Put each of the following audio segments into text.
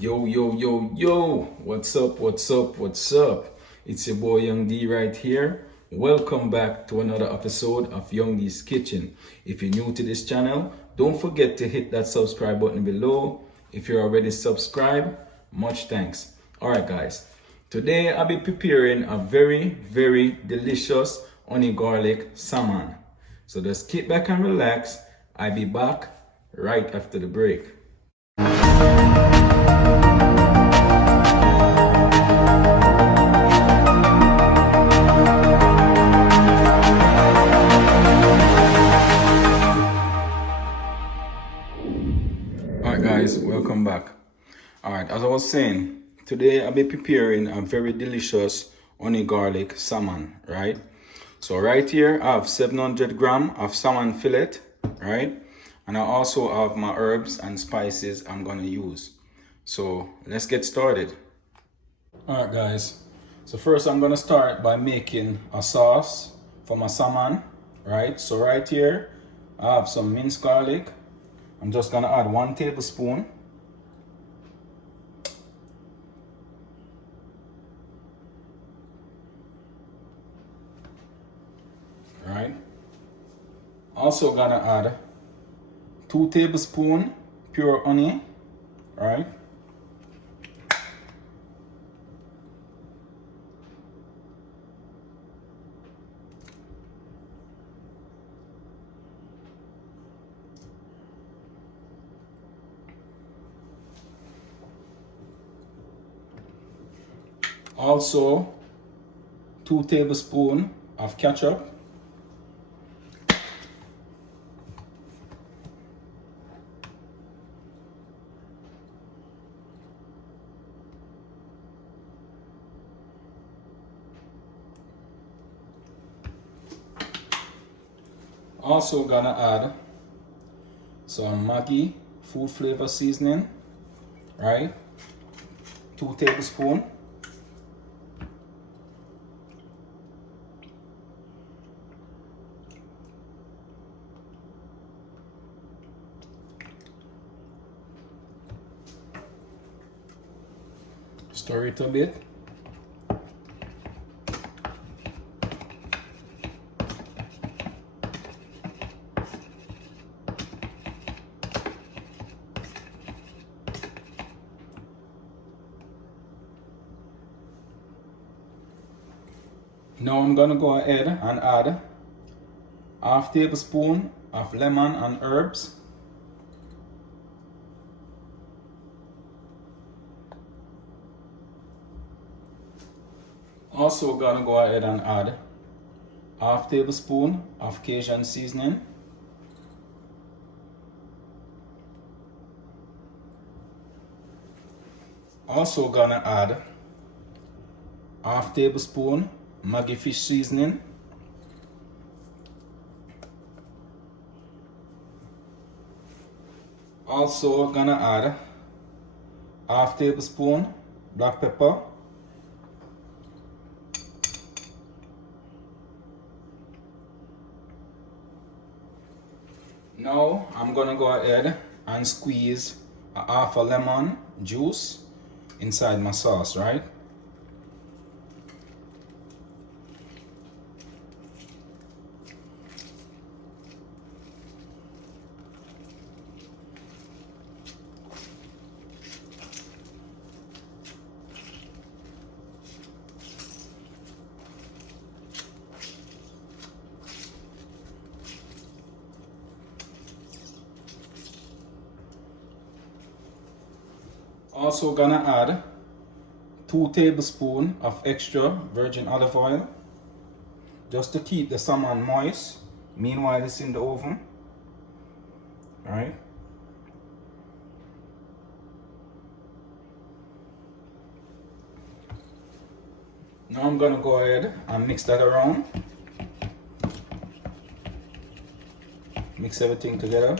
Yo, yo, yo, yo, what's up, what's up, what's up? It's your boy Young D right here. Welcome back to another episode of Young D's Kitchen. If you're new to this channel, don't forget to hit that subscribe button below. If you're already subscribed, much thanks. Alright guys, today I'll be preparing a very delicious honey garlic salmon. So just kick back and relax. I'll be back right after the break. Alright guys, welcome back. Alright, as I was saying, today I'll be preparing a very delicious honey garlic salmon, right? So right here I have 700 grams of salmon fillet, right? And I also have my herbs and spices I'm gonna use. So let's get started. Alright guys, so first I'm gonna start by making a sauce for my salmon, right? So right here I have some minced garlic. I'm just gonna add 1 tablespoon. Right. Also gonna add 2 tablespoons pure honey, right? Also 2 tablespoons of ketchup. Also gonna add some Maggi food flavor seasoning, right? 2 tablespoons. Stir it a bit. Now I'm gonna go ahead and add half tablespoon of lemon and herbs. Also gonna go ahead and add half tablespoon of Cajun seasoning. Also gonna add half tablespoon Maggi fish seasoning. Also gonna add half tablespoon black pepper. Now I'm gonna go ahead and squeeze a half a lemon juice inside my sauce, right? Also gonna add 2 tablespoons of extra virgin olive oil just to keep the salmon moist meanwhile it's in the oven. Alright. Now I'm gonna go ahead and mix that around. Mix everything together.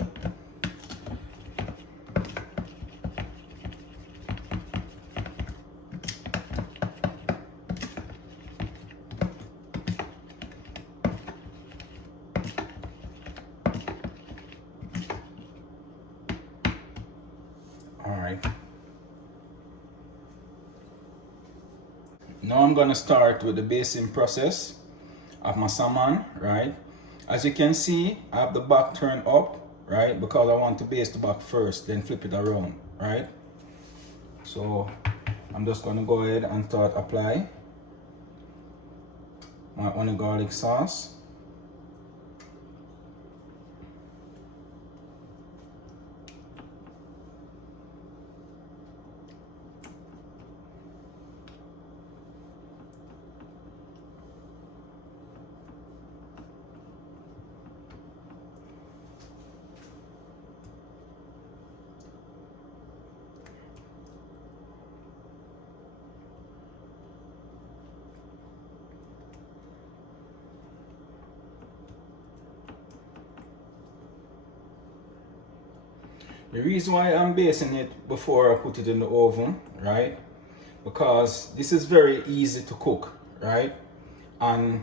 Alright. Now I'm gonna start with the basting process of my salmon, right? As you can see, I have the back turned up, right? Because I want to baste the back first, then flip it around, right? So I'm just gonna go ahead and start apply my honey garlic sauce. The reason why I'm basting it before I put it in the oven, right? Because this is very easy to cook, right? And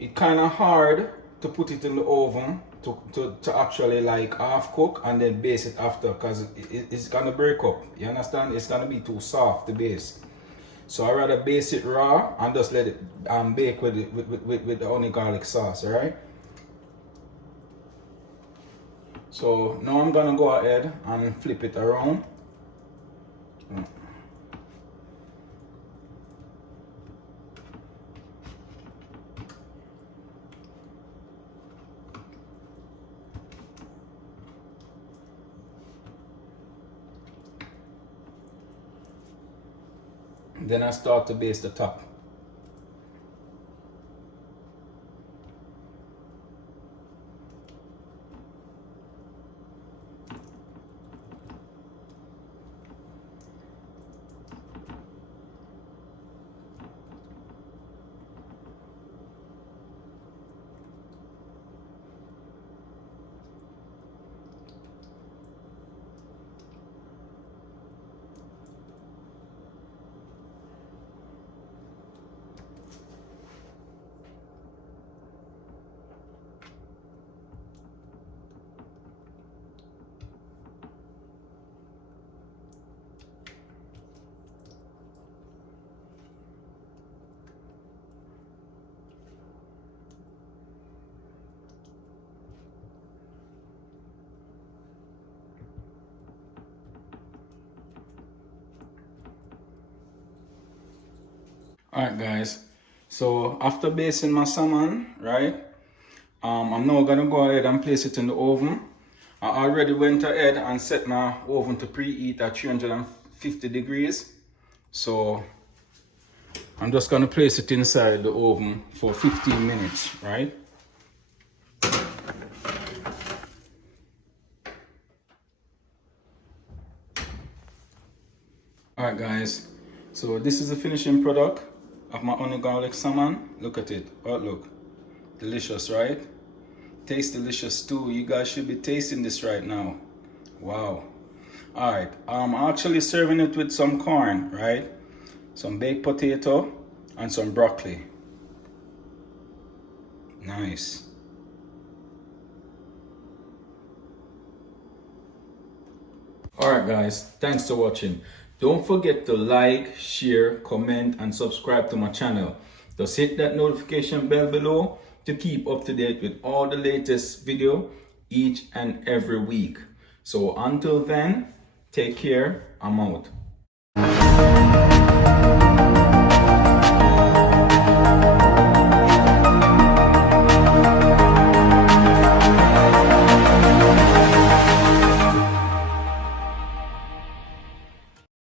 it's kind of hard to put it in the oven to actually like half cook and then base it after, because it's gonna break up. You understand? It's gonna be too soft to base. So I rather base it raw and just let it bake with the honey garlic sauce, alright? So now I'm gonna go ahead and flip it around. Then I start to baste the top. Alright guys, so after basting my salmon, right, I'm now gonna go ahead and place it in the oven. I already went ahead and set my oven to preheat at 350 degrees. So I'm just gonna place it inside the oven for 15 minutes, right? Alright guys, so this is the finishing product of my honey garlic salmon. Look at it. Oh look, delicious, right? Tastes delicious too. You guys should be tasting this right now. Wow. Alright, I'm actually serving it with some corn, right? Some baked potato and some broccoli. Nice. Alright guys, thanks for watching. Don't forget to like, share, comment and subscribe to my channel. Just hit that notification bell below to keep up to date with all the latest video each and every week. So until then, take care, I'm out.